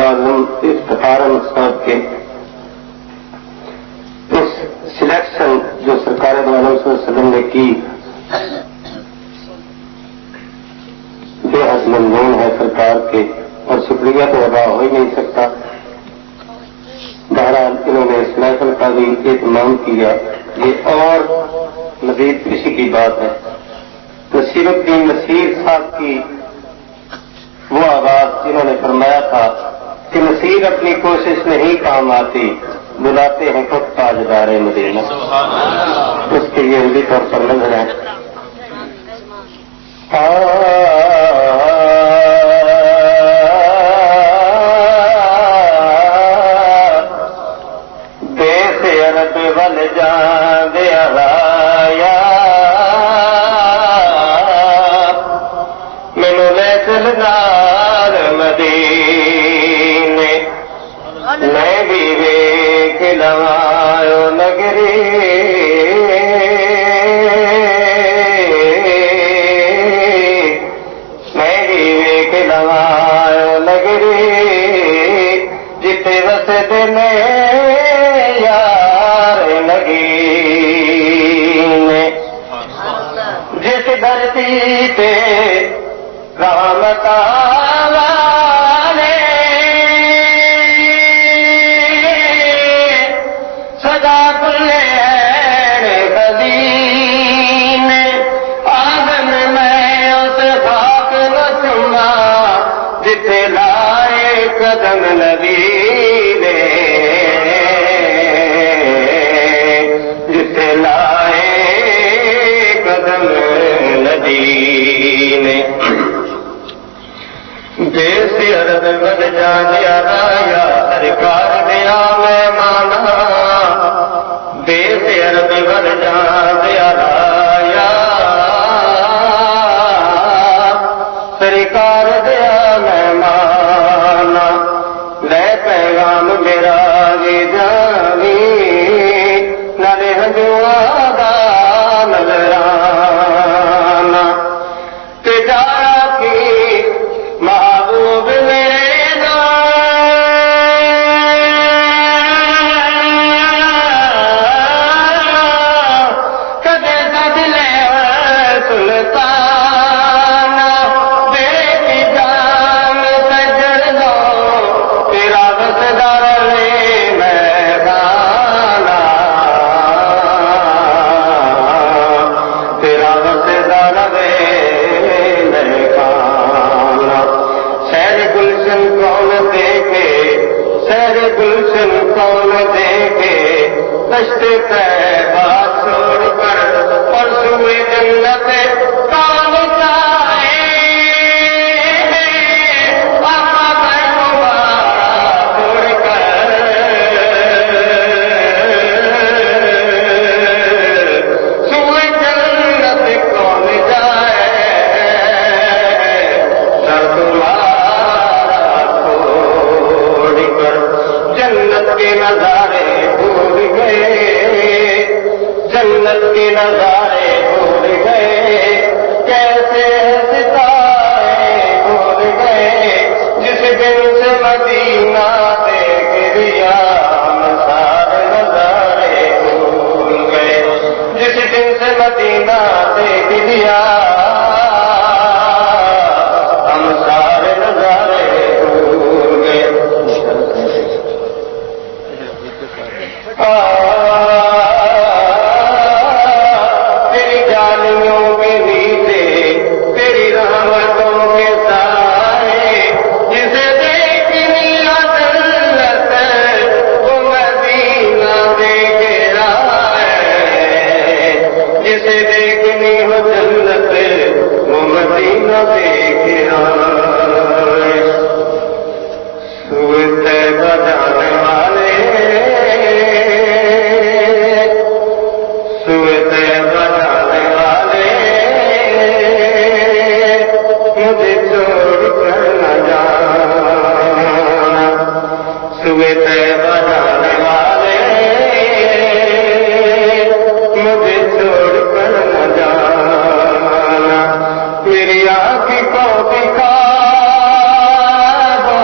اعظم افتخار صاحب کے اس سلیکشن جو سرکار دو عالم صلی اللہ علیہ وسلم نے کی بے حد ممنون ہے سرکار کے، اور شکریہ تو ادا ہو ہی نہیں سکتا۔ بہرحال انہوں نے اس محفل کا بھی اہتمام کیا، یہ اور مزید خوشی کی بات ہے۔ نصیر الدین نصیر صاحب کی وہ آواز جنہوں نے فرمایا تھا کہ نصیر اپنی کوشش نہیں کام آتی، بلاتے ہیں خود تاجدار مدینہ، اس کے یہ عملی طور پر نظر ہے۔ دیس عرب ول جان دیا مینو لے چل نال مدینے، میں بھی ویکھ لواں نگری، میں بھی ویکھ لواں نگری، جتے وسدے نے یار نگینے، جس دھرتی تے رحمت والے سدا کھلے غزین، آنگن میں اس خاک نہ چوما جتھے لائے قدم نبی نے، جتھے لائے قدم نبی نے۔ دیس عرب ول جانیا رایا سرکار دیا مہمانا، دیس عرب ول جانیا رایا سرکار دیا مہمانا، لے پیغام میرا وی جانی، نالے ہنجواں دا نظرانا، تجارہ کی محبوب میرے نام، کدے سد لے سلطان، بیٹی جان سجڑ دو تیرا وسدار لے میدانا، تیرا وسدار لے میدانا، سیر گلشن کون دیکھے، سیر گلشن کون دیکھے، دشت طیبہ چھوڑ کر اور سوئے جنت کون جائے، آقا محبوبہ چھوڑ کر سوئے جنت کون جائے، سر تمہارا چھوڑ کر جنت کے نظارے بھول گئے، جنت کے نظارے بھول گئے، کیسے ستارے بھول گئے، جس دن سے مدینہ دیکھ لیا ہم سارے نظارے بھول گئے، جس دن سے مدینہ دیکھ لیا ہم سارے نظارے بھول گئے۔ تیری جالیوں کے نیچے تیری رحمتوں کے سائے، جسے دیکھنی جنت وہ مدینہ دیکھ رہا ہے، جسے دیکھنی ہو جنت وہ مدینہ دیکھ رہا ہے۔ سوئے طیبہ جانے والے، سوئے طیبہ جانے والے، مجھے چھوڑ کر نہ جانا، سوئے طیبہ جانے والے، مجھے چھوڑ کر نہ جانا، میری آنکھ کو دکھا دو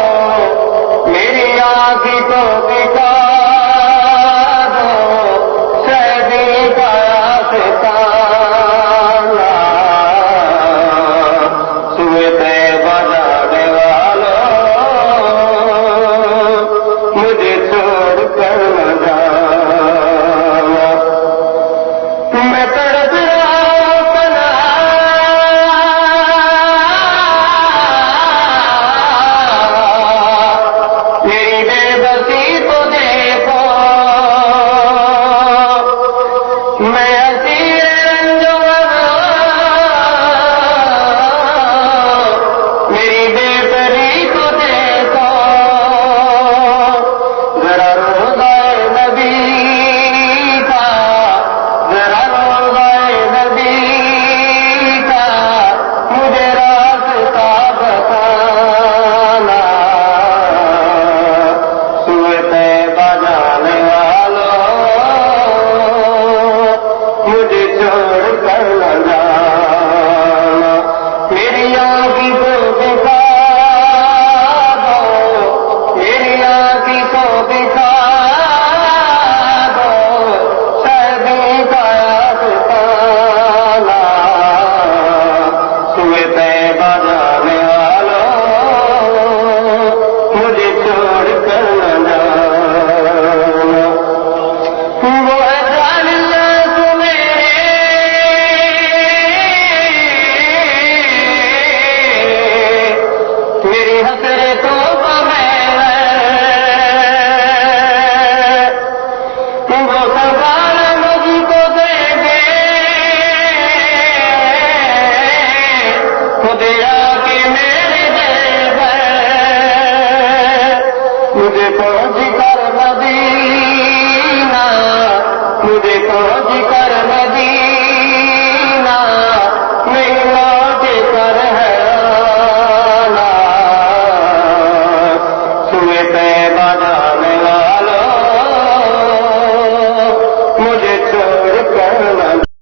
مجھے پہنچ کر مدینہ، مجھے پہنچ کر مدینہ نہیں لوٹ کر ہے آنا، سوئے پہ